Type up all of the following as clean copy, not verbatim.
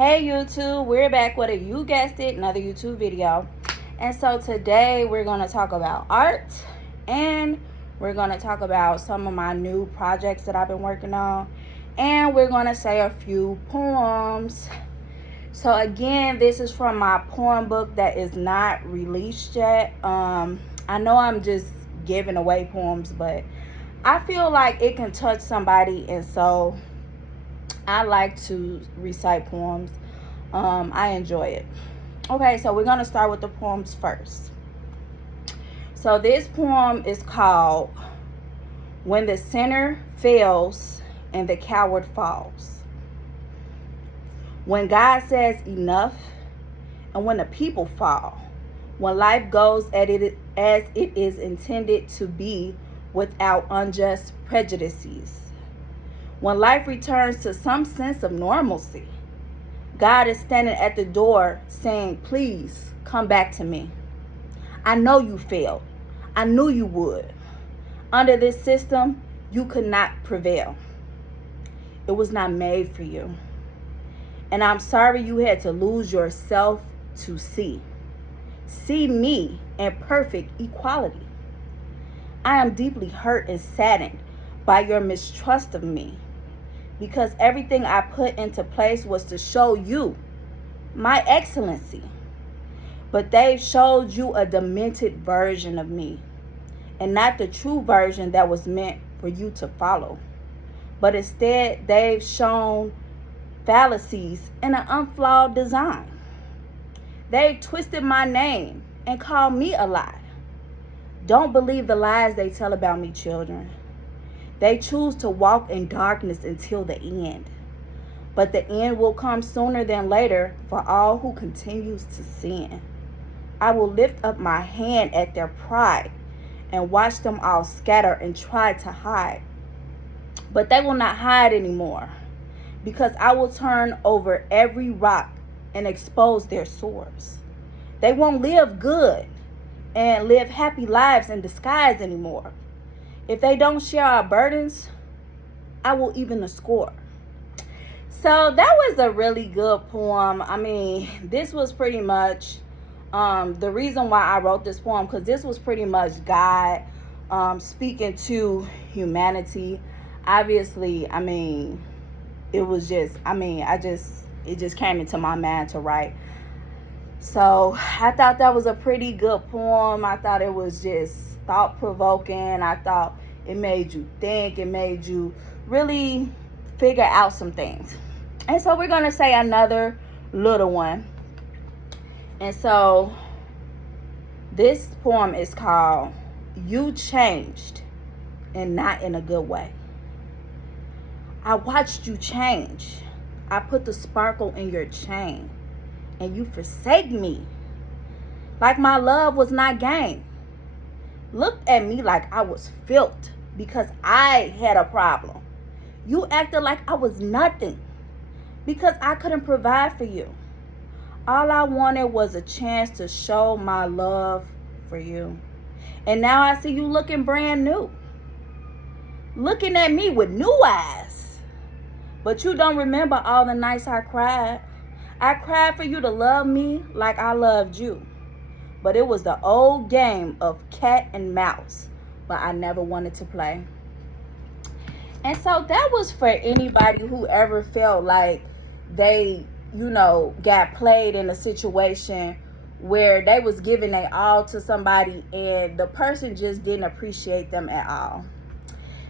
Hey YouTube, we're back with a, you guessed it, another YouTube video. And so today we're going to talk about art, and we're going to talk about some of my new projects that I've been working on, and we're going to say a few poems. So again, this is from my poem book that is not released yet. I know I'm just giving away poems, but I feel like it can touch somebody, and so I like to recite poems. I enjoy it. Okay, so we're going to start with the poems first. So this poem is called When the Sinner Fails and the Coward Falls. When God says enough, and when the people fall, when life goes as it is intended to be without unjust prejudices, when life returns to some sense of normalcy, God is standing at the door saying, please come back to me. I know you failed. I knew you would. Under this system, you could not prevail. It was not made for you. And I'm sorry you had to lose yourself to see. See me in perfect equality. I am deeply hurt and saddened by your mistrust of me, because everything I put into place was to show you my excellency. But they've showed you a demented version of me, and not the true version that was meant for you to follow. But instead, they've shown fallacies in an unflawed design. They've twisted my name and called me a lie. Don't believe the lies they tell about me, children. They choose to walk in darkness until the end. But the end will come sooner than later for all who continues to sin. I will lift up my hand at their pride and watch them all scatter and try to hide. But they will not hide anymore, because I will turn over every rock and expose their sores. They won't live good and live happy lives in disguise anymore. If they don't share our burdens, I will even the score. So that was a really good poem. I mean, this was pretty much the reason why I wrote this poem, because this was pretty much God speaking to humanity. Obviously, I mean, it was just, it just came into my mind to write. So I thought that was a pretty good poem. I thought it was just thought-provoking. I thought it made you think. It made you really figure out some things. And so we're going to say another little one. And so this poem is called You Changed, and Not in a Good Way. I watched you change. I put the sparkle in your chain, and you forsake me like my love was not gain. Looked at me like I was filth because I had a problem. You acted like I was nothing because I couldn't provide for you. All I wanted was a chance to show my love for you. And now I see you looking brand new, looking at me with new eyes. But you don't remember all the nights I cried. I cried for you to love me like I loved you. But it was the old game of cat and mouse, but I never wanted to play. And so that was for anybody who ever felt like they, got played in a situation where they was giving their all to somebody and the person just didn't appreciate them at all.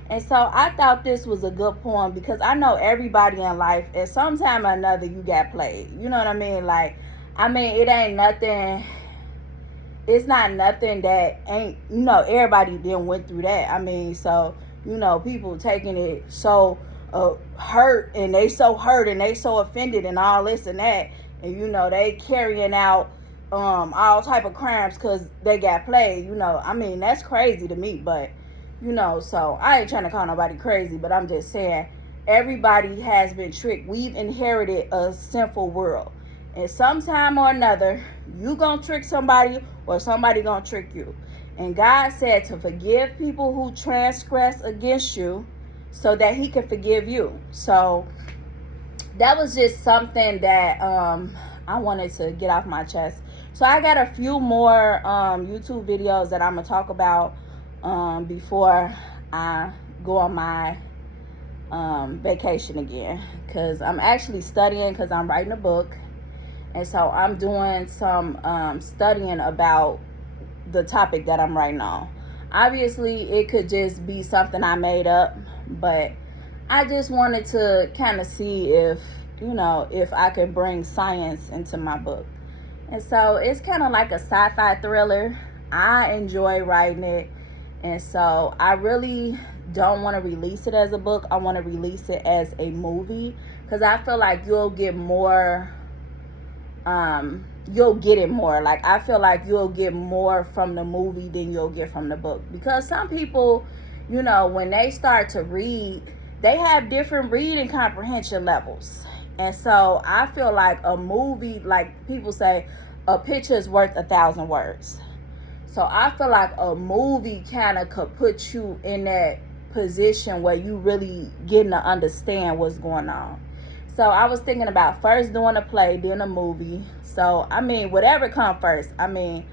And so I thought this was a good poem, because I know everybody in life at some time or another you got played. You know what I mean? It ain't nothing. It's not nothing that ain't, everybody didn't went through that. So, people taking it so hurt, and they so hurt, and they so offended, and all this and that. And, they carrying out all type of crimes because they got played. That's crazy to me. But, so I ain't trying to call nobody crazy, but I'm just saying everybody has been tricked. We've inherited a sinful world. And sometime or another, you gonna trick somebody, or somebody gonna trick you. And God said to forgive people who transgress against you so that he can forgive you. So that was just something that I wanted to get off my chest. So I got a few more YouTube videos that I'm gonna talk about before I go on my vacation again, because I'm actually studying, because I'm writing a book, and so I'm doing some studying about the topic that I'm writing on. Obviously it could just be something I made up, but I just wanted to kind of see if, you know, if I could bring science into my book. And so it's kind of like a sci-fi thriller. I enjoy writing it, and so I really don't want to release it as a book. I want to release it as a movie, because I feel like you'll get more, you'll get it more. Like, I feel like you'll get more from the movie than you'll get from the book, because some people, you know, when they start to read, they have different reading comprehension levels. And so I feel like a movie, like people say, a picture is worth 1,000 words. So I feel like a movie kind of could put you in that position where you really getting to understand what's going on. So I was thinking about first doing a play, then a movie. So, I mean, whatever come first. I mean,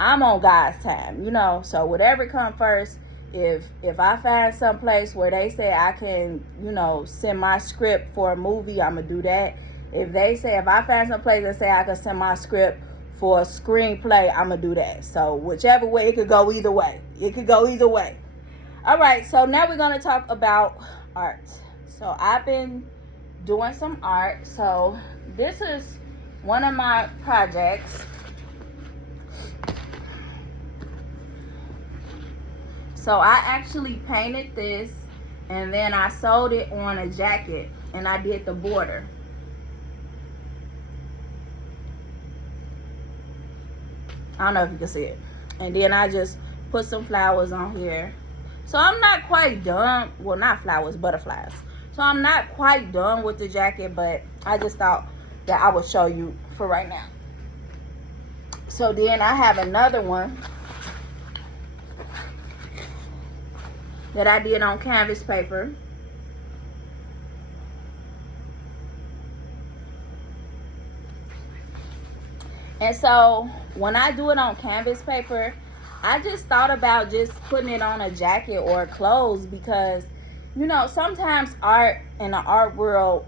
I'm on God's time, you know. So whatever come first, if I find some place where they say I can, you know, send my script for a movie, I'm going to do that. If I find some place that say I can send my script for a screenplay, I'm going to do that. So whichever way, it could go either way. It could go either way. All right, so now we're going to talk about art. So I've been doing some art. So this is one of my projects. So I actually painted this, and then I sewed it on a jacket, and I did the border. I don't know if you can see it. And then I just put some flowers on here. So I'm not quite done. Well, not flowers, butterflies. So I'm not quite done with the jacket, but I just thought that I would show you for right now. So then I have another one that I did on canvas paper. And so when I do it on canvas paper, I just thought about just putting it on a jacket or clothes, because, you know, sometimes art in the art world,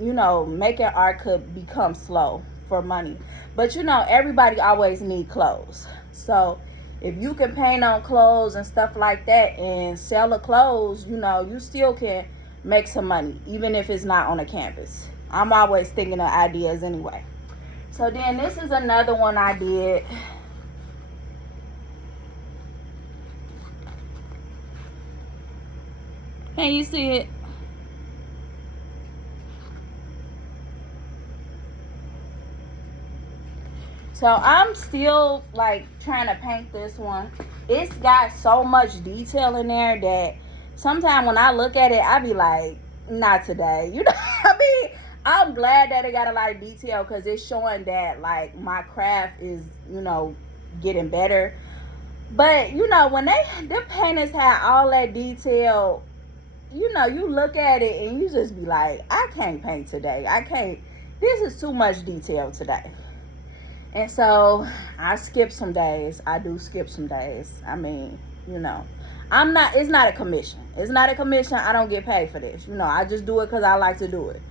you know, making art could become slow for money. But, you know, everybody always need clothes. So if you can paint on clothes and stuff like that and sell the clothes, you know, you still can make some money, even if it's not on a canvas. I'm always thinking of ideas anyway. So then this is another one I did. Can you see it? So I'm still like trying to paint this one. It's got so much detail in there that sometimes when I look at it, I be like, not today. You know, I mean, I'm glad that it got a lot of detail, because it's showing that like my craft is, you know, getting better. But, you know, when the painters had all that detail, you know, you look at it and you just be like, I can't paint today. I can't. This is too much detail today. And so I skip some days. I do skip some days. I mean, you know, it's not a commission. It's not a commission. I don't get paid for this. You know, I just do it because I like to do it.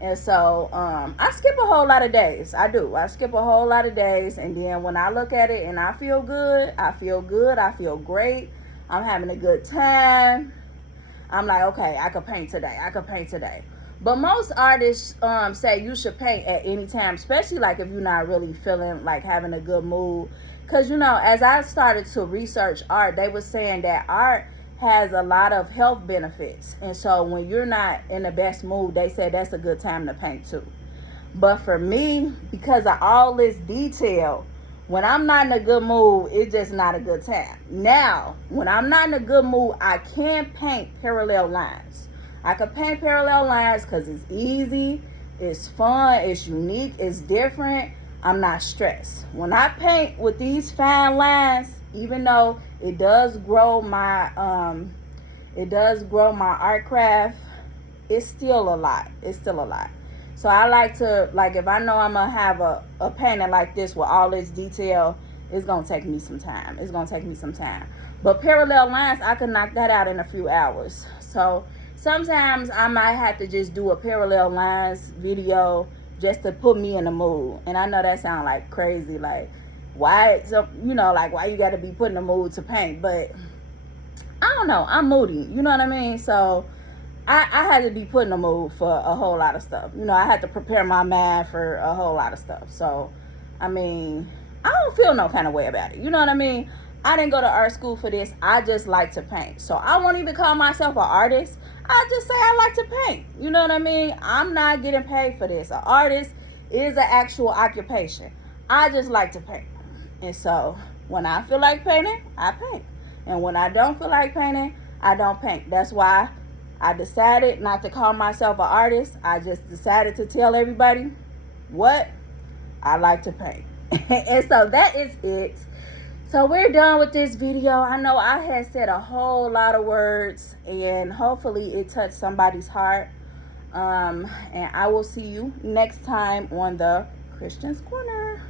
And so I skip a whole lot of days. I do. I skip a whole lot of days. And then when I look at it and I feel good, I feel great. I'm having a good time. I'm like, okay, I could paint today. But most artists say you should paint at any time, especially like if you're not really feeling like having a good mood. Because, you know, as I started to research art, they were saying that art has a lot of health benefits. And so when you're not in the best mood, they say that's a good time to paint too. But for me, because of all this detail, when I'm not in a good mood, it's just not a good time. Now, when I'm not in a good mood, I can paint parallel lines. I can paint parallel lines because it's easy, it's fun, it's unique, it's different. I'm not stressed. When I paint with these fine lines, even though it does grow my art craft, it's still a lot. It's still a lot. So I like to, like, if I know I'm gonna have a painting like this with all this detail, it's gonna take me some time. It's gonna take me some time. But parallel lines, I can knock that out in a few hours. So sometimes I might have to just do a parallel lines video just to put me in the mood. And I know that sounds like crazy, like why, so you know, like why you got to be put in the mood to paint. But I don't know, I'm moody, you know what I mean? So I had to be put in the mood for a whole lot of stuff. You know, I had to prepare my mind for a whole lot of stuff. So I mean, I don't feel no kind of way about it, you know what I mean? I didn't go to art school for this. I just like to paint. So I won't even call myself an artist. I just say I like to paint. You know what I mean? I'm not getting paid for this. An artist is an actual occupation. I just like to paint. And so when I feel like painting, I paint. And when I don't feel like painting, I don't paint. That's why I decided not to call myself an artist. I just decided to tell everybody what I like to paint. And so that is it. So we're done with this video. I know I had said a whole lot of words, and hopefully it touched somebody's heart. And I will see you next time on the Christian's Corner.